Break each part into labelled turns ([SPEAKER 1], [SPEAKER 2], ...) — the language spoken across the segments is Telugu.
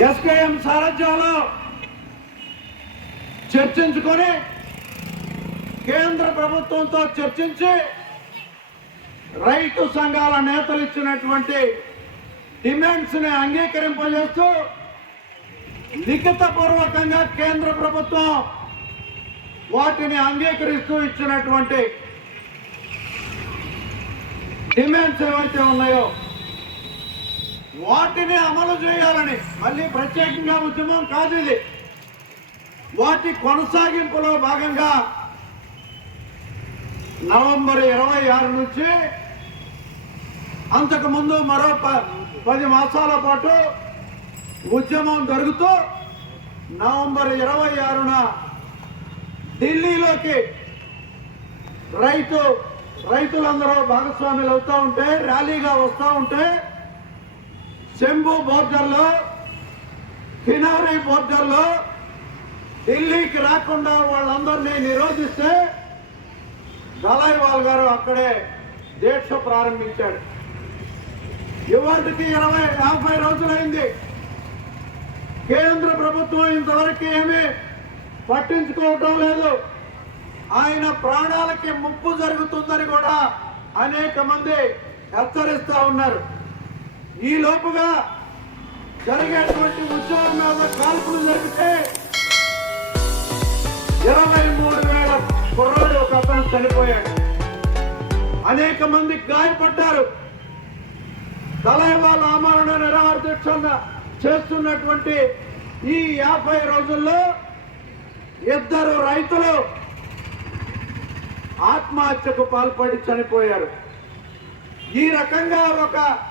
[SPEAKER 1] ఎస్కేఎం సారథ్యంలో చర్చించుకొని కేంద్ర ప్రభుత్వంతో చర్చించి రైతు సంఘాల నేతలు ఇచ్చినటువంటి డిమాండ్స్ని అంగీకరింపజేస్తూ లిఖితపూర్వకంగా కేంద్ర ప్రభుత్వం వాటిని అంగీకరిస్తూ ఇచ్చినటువంటి డిమాండ్స్ ఏవైతే ఉన్నాయో వాటిని అమలు చేయాలని మళ్ళీ ప్రత్యేకంగా ఉద్యమం కాదు ఇది. వాటి కొనసాగింపులో భాగంగా నవంబర్ ఇరవై ఆరు నుంచి అంతకుముందు మరో ప- పది మాసాల పాటు ఉద్యమం జరుగుతూ నవంబర్ ఇరవై ఆరున ఢిల్లీలోకి రైతు రైతులందరూ భాగస్వాములు అవుతూ ఉంటే ర్యాలీగా వస్తూ ఉంటే శంభు బోర్డర్లో కినారి బోర్డర్లో ఢిల్లీకి రాకుండా వాళ్ళందరినీ నిరోధిస్తే దళాయివాల్ గారు అక్కడే దీక్ష ప్రారంభించాడు. ఇవాటికి ఇరవై యాభై రోజులైంది. కేంద్ర ప్రభుత్వం ఇంతవరకు ఏమీ పట్టించుకోవటం లేదు. ఆయన ప్రాణాలకి ముప్పు జరుగుతుందని కూడా అనేక మంది హెచ్చరిస్తూ ఉన్నారు. ఈ లోపుగా జరిగేటువంటి ఉద్యోగం మీద కాల్పులు జరిగితే ఇరవై మూడు వేల కుర్రాడు ఒక అతను చనిపోయాడు. అనేక మంది గాయపడ్డారు. తలైవాళ్ళ ఆమరణ నిరాహార చేస్తున్నటువంటి ఈ యాభై రోజుల్లో ఇద్దరు రైతులు ఆత్మహత్యకు పాల్పడి చనిపోయారు. ఈ రకంగా ఒక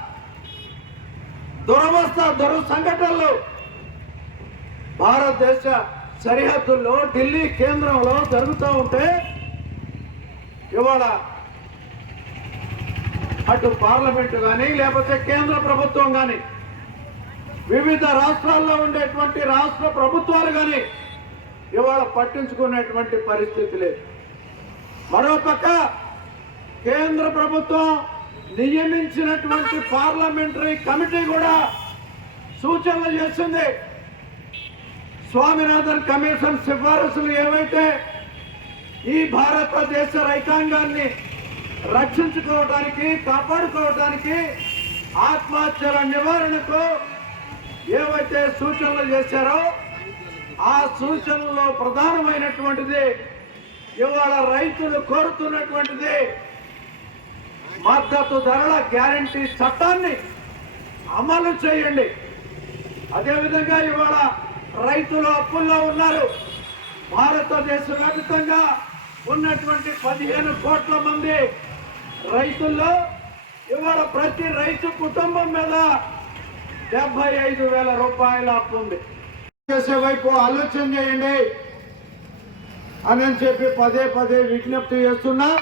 [SPEAKER 1] దురవస్థ దుర సంఘటనలు భారతదేశ సరిహద్దుల్లో ఢిల్లీ కేంద్రంలో జరుగుతూ ఉంటే ఇవాళ అటు పార్లమెంటు కానీ లేకపోతే కేంద్ర ప్రభుత్వం కానీ వివిధ రాష్ట్రాల్లో ఉండేటువంటి రాష్ట్ర ప్రభుత్వాలు కానీ ఇవాళ పట్టించుకునేటువంటి పరిస్థితి లేదు. మరోపక్క కేంద్ర ప్రభుత్వం నియమించినటువంటి పార్లమెంటరీ కమిటీ కూడా సూచనలు చేస్తుంది స్వామినాథన్ కమిషన్ సిఫారసులు ఏవైతే ఈ భారతదేశ రైతాంగాన్ని రక్షించుకోవడానికి కాపాడుకోవడానికి ఆత్మహత్యల నివారణకు ఏవైతే సూచనలు చేశారో ఆ సూచనలో ప్రధానమైనటువంటిది ఇవాళ రైతులు కోరుతున్నటువంటిది మద్దతు ధరల గ్యారంటీ చట్టాన్ని అమలు చేయండి. అదేవిధంగా ఇవాళ రైతులు అప్పుల్లో ఉన్నారు. భారతదేశ వ్యాప్తంగా ఉన్నటువంటి పదిహేను కోట్ల మంది రైతుల్లో ఇవాళ ప్రతి రైతు కుటుంబం మీద డెబ్బై ఐదు వేల రూపాయల అప్పు ఉంది. చేసే వైపు ఆలోచన చేయండి. అని అని చెప్పి పదే పదే విజ్ఞప్తి చేస్తున్నా.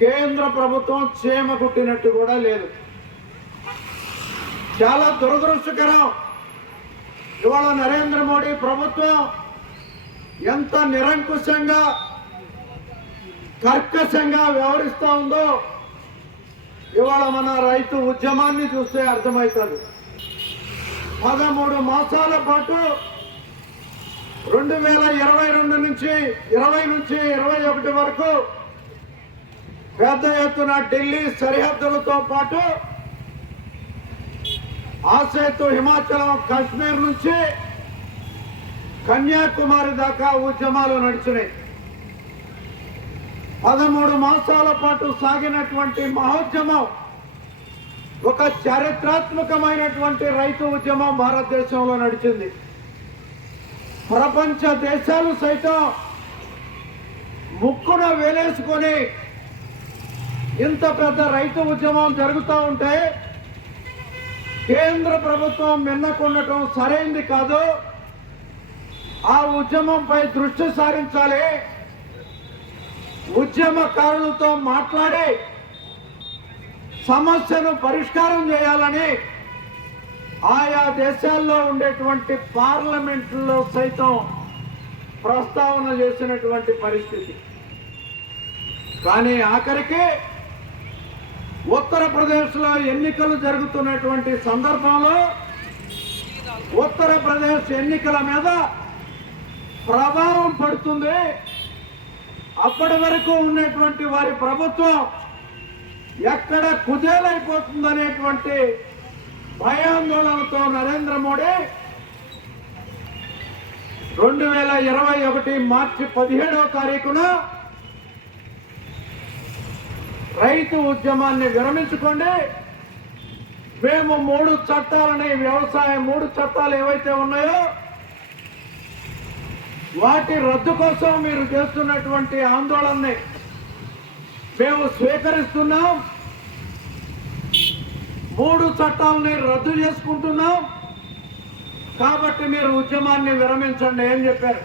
[SPEAKER 1] కేంద్ర ప్రభుత్వం చీమ కుట్టినట్టు కూడా లేదు. చాలా దురదృష్టకరం. ఇవాళ నరేంద్ర మోడీ ప్రభుత్వం ఎంత నిరంకుశంగా కర్కశంగా వ్యవహరిస్తూ ఉందో ఇవాళ మన రైతు ఉద్యమాన్ని చూస్తే అర్థమవుతుంది. పదమూడు మాసాల పాటు రెండు వేల ఇరవై రెండు నుంచి ఇరవై నుంచి ఇరవై ఒకటి వరకు పెద్ద ఎత్తున ఢిల్లీ సరిహద్దులతో పాటు ఆసేతు హిమాచలం కాశ్మీర్ నుంచి కన్యాకుమారి దాకా ఉద్యమాలు నడిచినాయి. పదమూడు మాసాల పాటు సాగినటువంటి మహోద్యమం ఒక చారిత్రాత్మకమైనటువంటి రైతు ఉద్యమం భారతదేశంలో నడిచింది. ప్రపంచ దేశాలు సైతం ముక్కున వేలేసుకొని ఇంత పెద్ద రైతు ఉద్యమం జరుగుతూ ఉంటే కేంద్ర ప్రభుత్వం మిన్నకుండటం సరైంది కాదు. ఆ ఉద్యమంపై దృష్టి సారించాలి. ఉద్యమకారులతో మాట్లాడి సమస్యను పరిష్కారం చేయాలని ఆయా దేశాల్లో ఉండేటువంటి పార్లమెంట్లో సైతం ప్రస్తావన చేసినటువంటి పరిస్థితి. కానీ ఆఖరికి ఉత్తరప్రదేశ్లో ఎన్నికలు జరుగుతున్నటువంటి సందర్భంలో ఉత్తరప్రదేశ్ ఎన్నికల మీద ప్రభావం పడుతుంది. అప్పటి వరకు ఉన్నటువంటి వారి ప్రభుత్వం ఎక్కడ కుదేలైపోతుందనేటువంటి భయాందోళనతో నరేంద్ర మోడీ రెండు వేల ఇరవై ఒకటి మార్చి పదిహేడవ తారీఖున రైతు ఉద్యమాన్ని విరమించుకోండి. మేము మూడు చట్టాలని వ్యవసాయం మూడు చట్టాలు ఏవైతే ఉన్నాయో వాటి రద్దు కోసం మీరు చేస్తున్నటువంటి ఆందోళనని మేము స్వీకరిస్తున్నాం. మూడు చట్టాలని రద్దు చేసుకుంటున్నాం. కాబట్టి మీరు ఉద్యమాన్ని విరమించండి ఏం చెప్పారు.